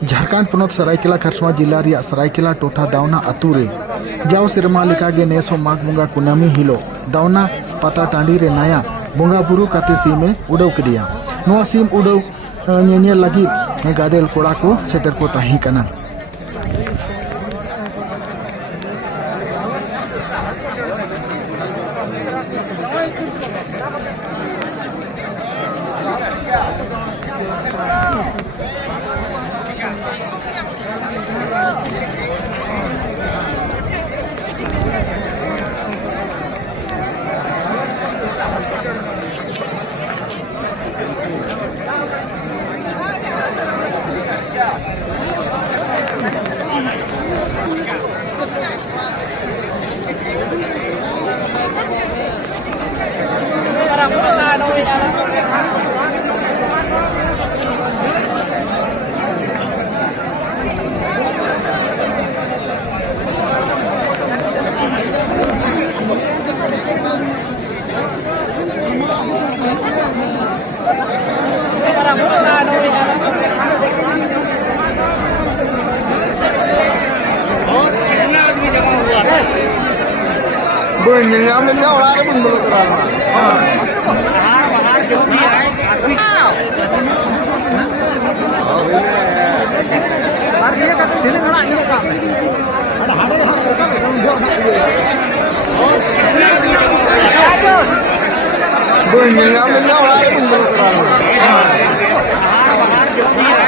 झारखंड पनत सरायकेला खरसवा जिला रिया सरायकेला टोठा दावना अतुरे जाव सिरमा लेकागे नेसो माघ बुंगा कुनामी हिलो दावना पता टांडी रे नाया बुंगा बुरु काते सीमे उड़ाव कदिया नोआ सीम उड़ाव नेने लगी गादेल कोड़ा को सेटर को ताही कना बाहर जो भी आए बाहर जो भी